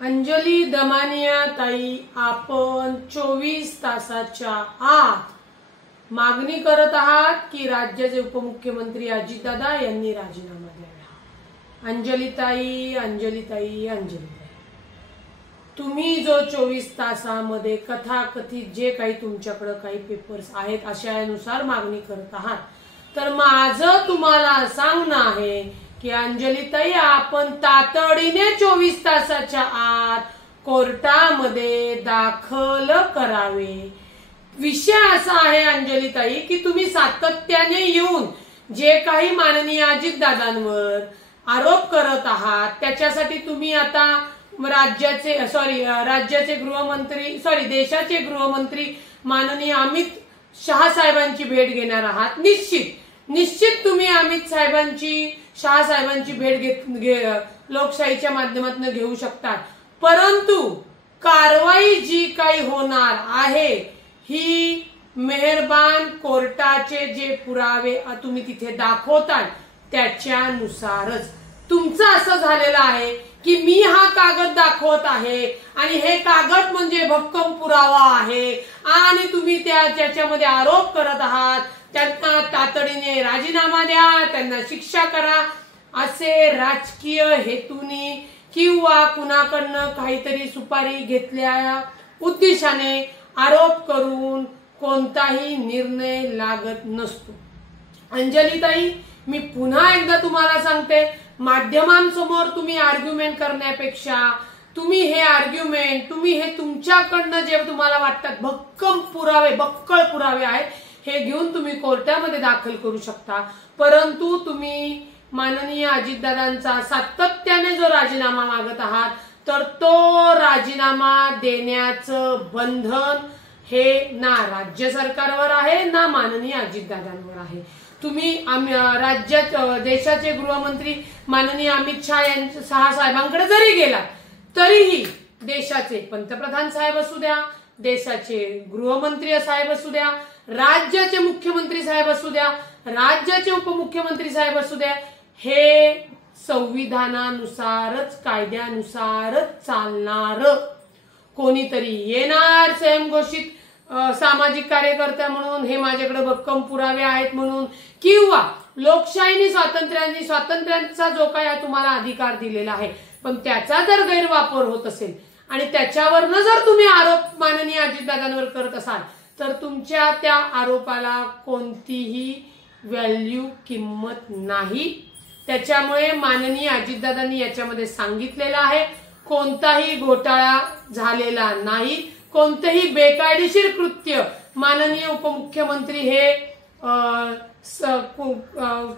अंजली दमानिया ताई, आपण 24 तासाच्या आत मागणी करत आहात की राज्याचे उपमुख्यमंत्री अजितदादा यांनी राजीनामा द्यावा। अंजली ताई, अंजली ताई, अंजली ताई, तुम्ही जो 24 तासामध्ये कथाकथित जे काही तुमच्याकडे काही पेपर्स आहेत अशानुसार मागणी करत आहात, तर माझं तुम्हाला सांगणं आहे की अंजलीताई, आपण तातडीने 24 तासाच्या आत कोर्टामध्ये दाखल करावे। विषय असा आहे अंजलीताई की तुम्ही सातत्याने येऊन जे काही माननीय अजितदादांवर आरोप करत आहात त्याच्यासाठी तुम्ही आता देशाचे गृहमंत्री माननीय अमित शहा साहेबांची भेट घेणार आहात। निश्चित तुम्ही अमित साहेबांची, शहा साहेबांची भेट लोकशाहीच्या माध्यमातून घेऊ शकतात, परंतु कारवाई जी काही होणार आहे ही मेहरबान कोर्टाचे जे पुरावे तुम्ही तिथे दाखवताय त्याच्यानुसारच। तुमचं असं झालेलं आहे की मी हा कागद दाखवत आहे आणि हे कागद म्हणजे भक्कम पुरावा आहे आणि तुम्ही त्याच्यामध्ये आरोप करत आहात, त्यांना तातडीने राजीनामा द्या, त्यांना शिक्षा करा, असे राजकीय हेतूने किंवा कुणाकडनं काहीतरी सुपारी घेतल्या उद्देशाने आरोप करून कोणताही निर्णय लागत नसतो। अंजलीताई, मी पुन्हा एकदा तुम्हाला सांगते, माध्यमांसमोर तुम्ही आर्ग्युमेंट करण्यापेक्षा तुम्ही हे तुमच्याकडनं जे तुम्हाला वाटतात बक्कळ पुरावे आहेत हे घेऊन तुम्ही कोर्टामध्ये दाखल करू शकता, परंतु तुम्ही माननीय अजितदादांचा सातत्याने जो राजीनामा मागत आहात तर तो राजीनामा देण्याचं बंधन हे ना राज्य सरकारवर आहे ना माननीय अजितदादांवर आहे। तुम्ही देशाचे गृहमंत्री माननीय अमित शहा साहेबांकडे जरी गेला तरीही देशाचे पंतप्रधान साहेब असू द्या, देशाचे गृहमंत्री साहेब असू द्या, राज्याचे मुख्यमंत्री साहेब असू द्या, राज्याचे उपमुख्यमंत्री साहेब असू द्या, हे संविधानानुसारच कायद्यानुसारच चालणार। कोणीतरी येणार स्वयंघोषित सामाजिक कार्यकर्ता म्हणून, हे माझ्याकडे भक्कम पुरावे आहेत म्हणून, किंवा लोकशाहीने स्वातंत्र्याचा जो काही तुम्हाला अधिकार दिलेला आहे पण त्याचा जर गैरवापर होत असेल आणि त्याच्यावरनं जर तुम्ही आरोप माननीय अजितदादांवर करत असाल तर तुमच्या त्या आरोपाला कोणतीही किंमत नाही। त्याच्यामुळे माननीय अजितदादांनी याच्यामध्ये सांगितलेलं आहे, कोणताही घोटाळा झालेला नाही, कोणतेही बेकायदेशीर कृत्य माननीय उपमुख्यमंत्री हे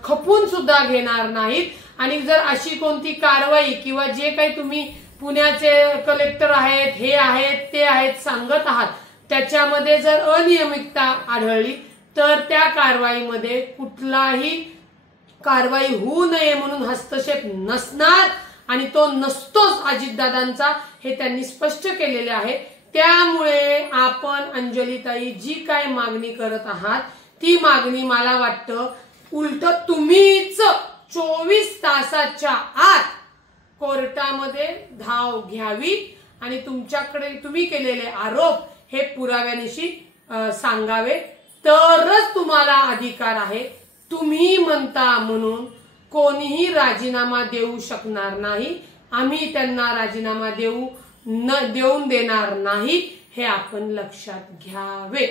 खपून सुद्धा घेणार नाहीत। आणि जर अशी कोणती कारवाई किंवा जे काही तुम्ही पुण्याचे कलेक्टर आहेत, हे आहेत, ते आहेत सांगत आहात त्याच्यामध्ये जर अनियमितता आढळली तर त्या कारवाईमध्ये कुठलाही कारवाई होऊ नये म्हणून हस्तक्षेप नसणार आणि तो नसतोच अजितदादांचा, हे त्यांनी स्पष्ट केलेले आहे। त्यामुळे आपण अंजलीताई जी काय मागणी करत आहात ती मागणी मला वाटतं उलट तुम्हीच 24 तासाच्या आत कोर्टामध्ये धाव घ्यावी आणि तुमच्याकडे तुम्ही केलेले आरोप हे पुराव्यानिशी सांगावे, तरच तुम्हाला अधिकार आहे। तुम्ही म्हणता म्हणून कोणीही राजीनामा देऊ शकणार नाही, आम्ही त्यांना राजीनामा देऊन देणार नाही, हे आपण लक्षात घ्यावे।